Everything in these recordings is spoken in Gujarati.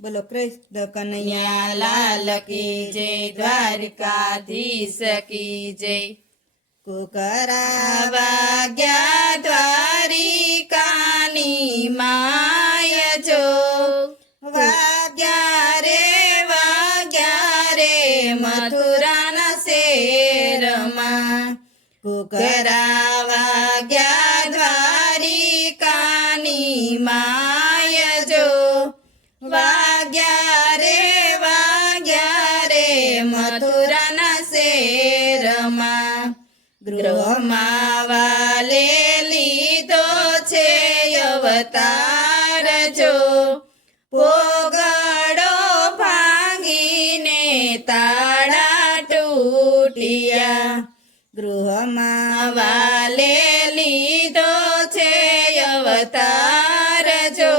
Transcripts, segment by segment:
બોલો, કૃષ્ણ કનૈયા લાલ કી જય, દ્વારકાધીશ કી જય. કુકરા વાગ્યા દ્વારિકાની માય જો. વાગ્યા રે મથુરાના શેરમાં. કુકરા ગૃહમાં વાલે લીધો છે અવતાર જો. પોગડો ભાંગીને તાળા તૂટ્યા. ગૃહમાં વાલે લીધો છે અવતાર જો.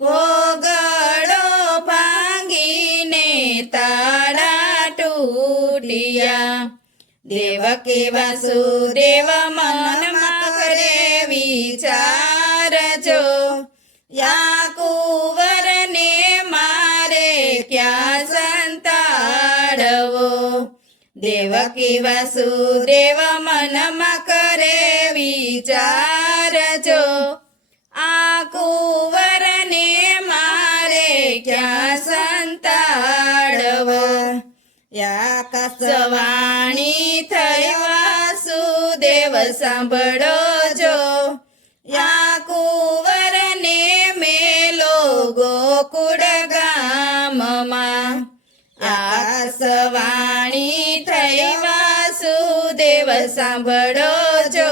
પોગડો ભાંગીને તાળા તૂટિયા. દેવકી વાસુદેવ મનમાં કરે વિચાર જો યા કુંવરને મારે ક્યાં સંતાડવો? દેવકી વાસુદેવ મનમાં કરે વિચાર કસ થઈ વાસુદેવ, સાંભળો જો. યા કુંવરને મેલો ગોકુળ ગામમાં. આસવાણી થઈ વાસુદેવ, સાંભળો જો.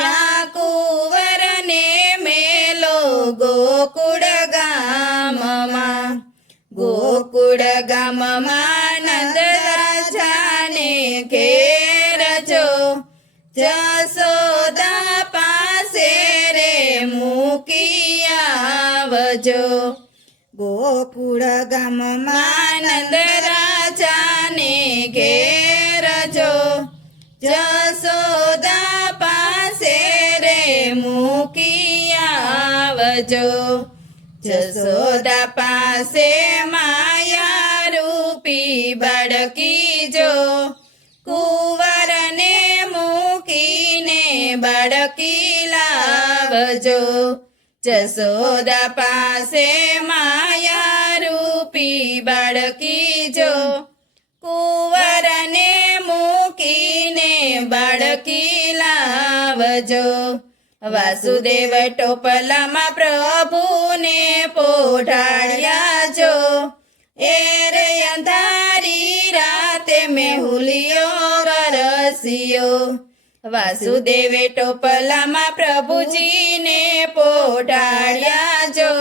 યા કુંવરને મેલો ગામમાં ગોકુળ ગામમાં નંદ રાજાને ઘેર જો જસોદા પાસે રે મૂકી આવજો ગોકુળ ગામમાં આનંદ રાજાને ઘેર જો જસોદા પાસે રે મૂકી આવજો જસોદા પાસે માયા રૂપી બળકી જો, કુંવરને મૂકીને બળકી લાવજો. જસોદા પાસે માયા રૂપી બાળકી જો, કુંવરને મૂકીને બાળકી લાવજો. વાસુદેવ ટોપલામાં પ્રભુને પોઢાડ્યા જો. એ રે રાતે મેહુલિયો રસિયો વાસુદેવે ટોપલામાં પ્રભુજીને પોઢાડ્યા જો.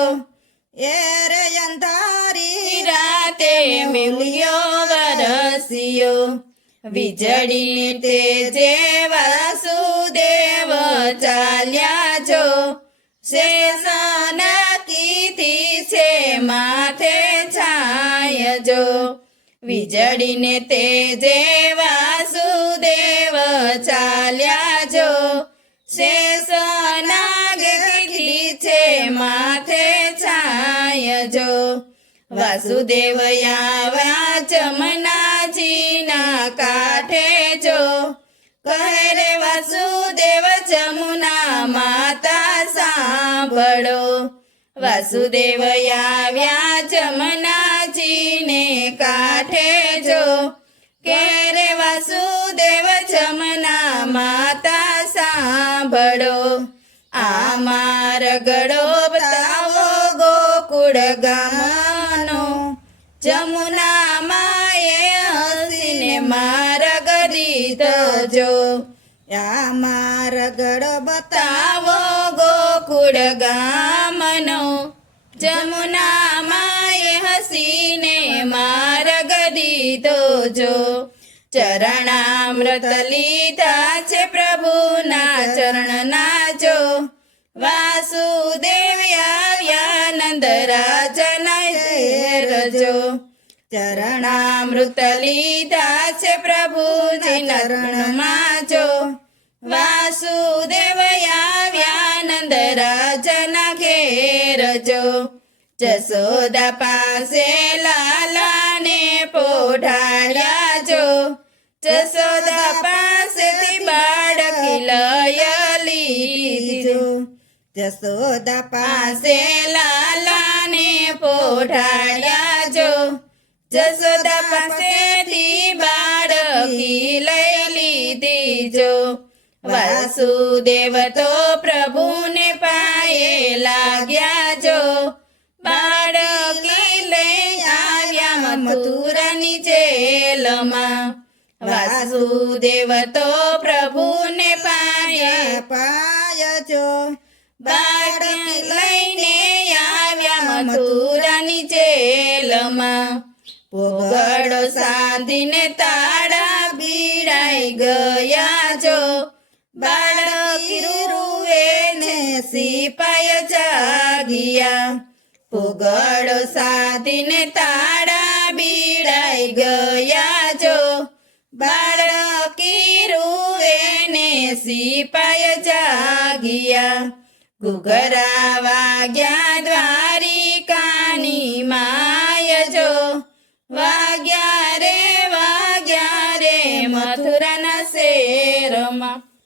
એ રે અંધારી રાતે મેહુલિયો વરસ્યો વીજળી તે જે વાસુદેવ ચાલ્યા જો. શેષના કીધી છે માથે છાય જો. વીજળીને તે જે વાસુદેવ ચાલ્યા જો. શેષના કીધી છે, માથે છાય જો. વાસુદેવ આવ્યા જમનાજીના કાંઠે જો. કહે રે વાસુદેવ જમુના માતા સાંભળો. વાસુદેવ આવ્યા જમનાજીને કાંઠે જો કેરે વાસુદેવ જમના માતા સાંભળો. આ માર્ગડો બતાવો ગોકુળ ગામનો. જમુના માએ હસીને માર્ગ દીધો જો. યા બતાવો બતા તાવો ગોકુળ ગામનો. જમુના માએ હસીને માર્ગ દીધો જો. ચરણામૃત લીધા છે પ્રભુના ચરણના જો. વાસુદેવ આવ્યા નંદ રાજના ઘેર જો. ચરણામૃત લીધા છે પ્રભુજીના રણમાં જો. વાસુદેવ આવ્યા નંદ રાજના ઘેર જો જસોદા પાસે લાલાને પોઢાડ્યા જો. જસોદા પાસેથી બાળક લય લીધો. જસોદા પાસે લાલાને પોઢાડ્યા જો. જસોદા પાસેથી બાળકી લઈ લીધી જો. વાસુદેવ તો પ્રભુને પાયે લાગ્યા જો. બાળકી લઈ આવ્યા મથુરાની જેલમાં. વાસુદેવ તો પ્રભુને પાયે પાય જો. બાળકી લઈને આવ્યા મથુરાની જેલમાં. પોગડો સાંધીને તાળા બીડાઈ ગયા જો. બાળકી ને સિપાય જાગ્યા પુગડો સાધીને તાળા બીડાઈ ગયા જો. બાળકી રૂવેને સિપાય જાગિયા ઘુઘરા વાગ્યા દ્વારિકાની